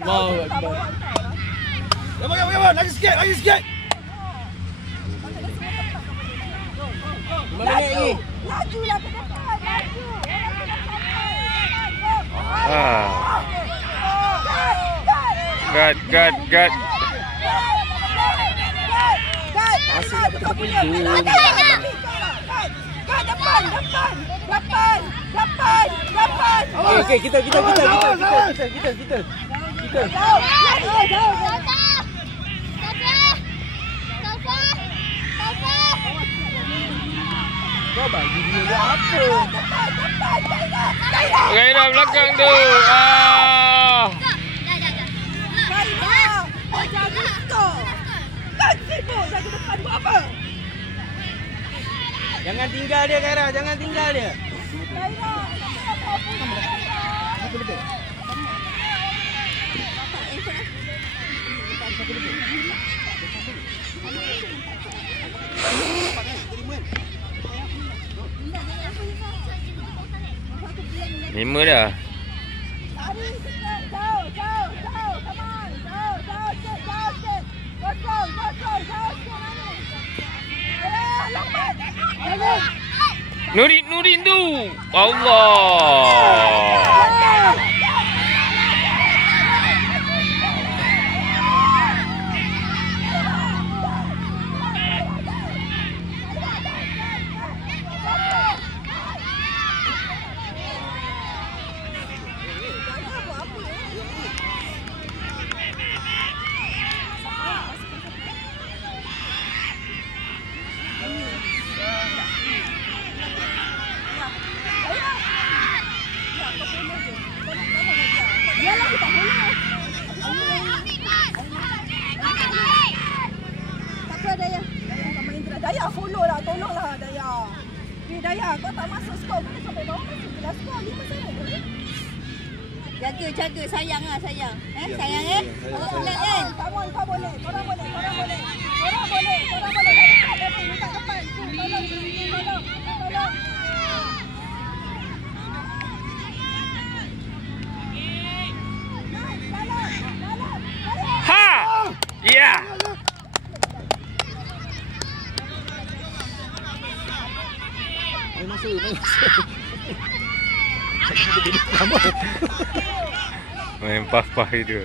Allahu Akbar. Gambar. Lagi sikit. Mana ni? Lajulah ke depan. Gad. Masih depan pintu. Depan. Okey, kita. Jauh. Kau bagi dia buat apa? Gairah belakang tu. Jaga skor. Kan sibuk jaga depan buat apa? Jangan tinggal dia, Gairah. Jangan tinggal dia. Lima dah. Nurin tu. Allah. Daya, follow lah, tolonglah Daya. Daya, kau tak masuk skor, boleh sampai bawah masuk jelas skor 5-1 boleh. Jaga, sayang. Sayang Awak penat kan? Kau boleh. Korang boleh. Dekat depan. Tolong. Ha! Ya. Masuk. Main pah-pah itu.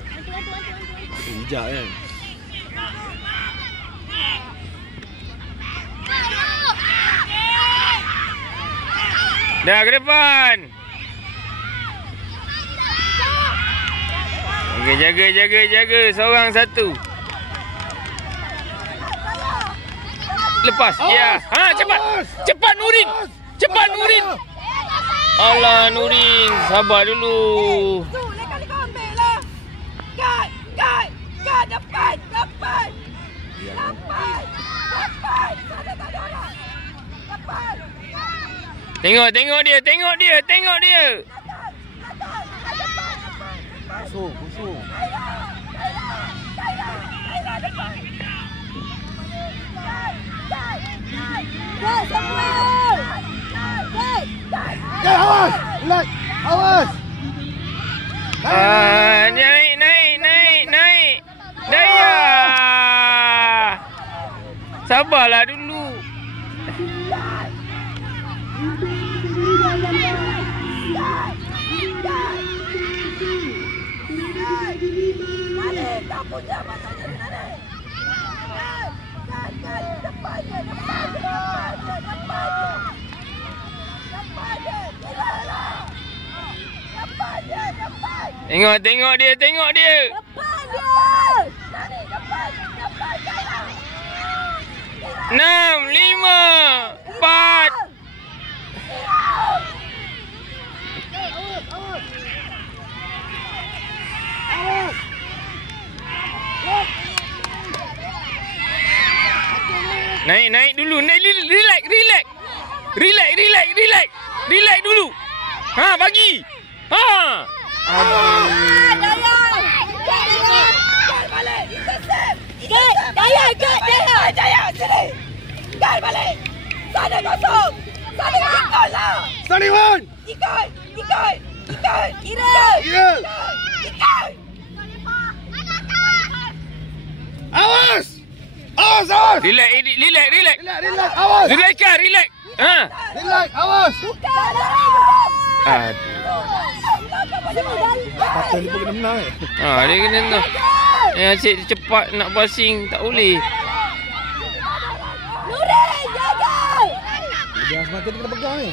Hijab kan. Dah ke depan. Okey, jaga. Seorang satu. Lepas. Ya. Cepat Nurin. Alah Nurin, sabar dulu. Lain kali kau ambil lah. Guard, depan. Sana tak ada orang. Depan. Tengok dia. Kosong. Awas. Naik. Daya. Sabarlah dulu. Tak punya matanya ni. Depannya. Tengok dia. Depan dia. Depan. 6, 5, 4. Naik dulu. Relax dulu. Bagi. Daya, sini. Gal balik. Sana kosong. Sana ikut lah. Sariwan. Ikut. Kira. Ikut. awas. Relax, relax, relax. Relax, awas. Relax, relax. Ha. Relax, awas. Aduh. Patah ni pun kena menang Dia kena tu. Asyik cepat nak passing tak boleh. Nuri, jaga. Dia semata dia kena pegang ni.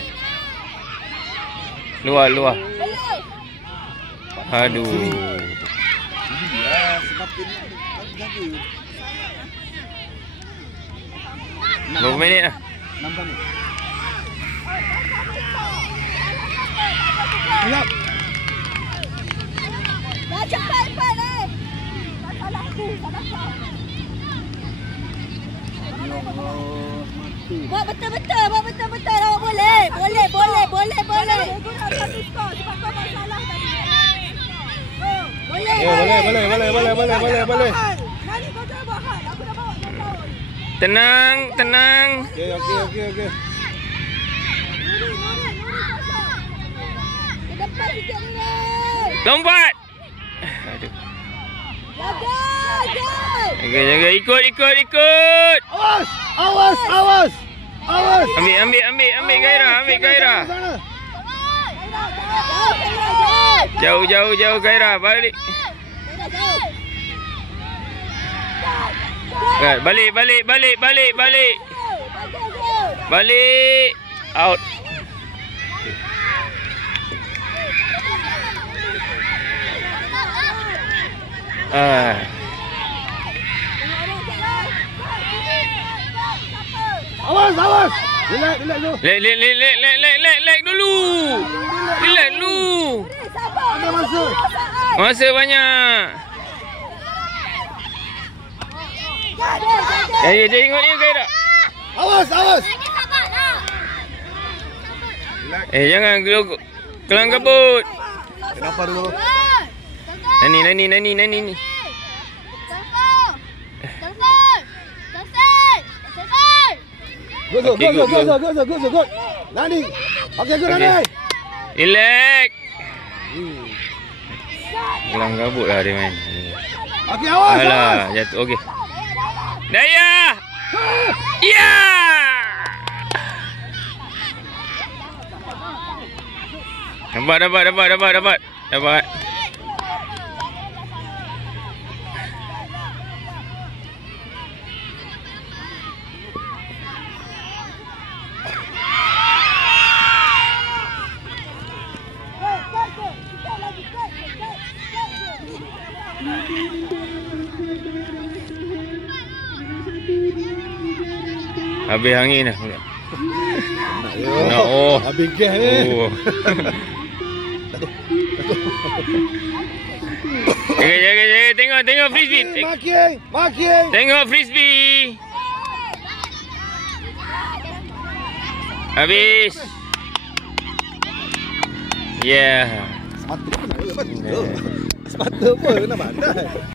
Luar. Aduh. Ya, semata ni jaga. Berapa minit dah? 6 minit. Gelap. Dah cepat ni. Tak salah aku, salah kau. Buat betul-betul, awak boleh. Boleh. Aku nak satu skor sebab kau buat salah tadi. Boleh. Boleh. Nani kau jangan buat hal. Aku dah bawa kau tahu. Tenang. Okey. Nuri. Ke depan sikit ni. Lompat. Aduh. Jaga. Ikut. Awas. Ambil Gairah. Jauh Gairah, balik. Balik. Out. Awas. Relax tu. Relax dulu. Ada masa. Masa banyak. Tengok ni Gairah. Awas. Jangan kelang kabut. Kenapa dulu? Nani ni. Good. Nani. Okey, good Nani. Relax. Kelang kabut lah dia main. Okey, awas. Alah, jatuh. Okey. Daya. Ya. Dapat. Habis angin dah. Habis gas ni. Jaga. Tengok frisbee. Makin. Tengok frisbee. Habis. Yeah. Sepatu pun nak pandai.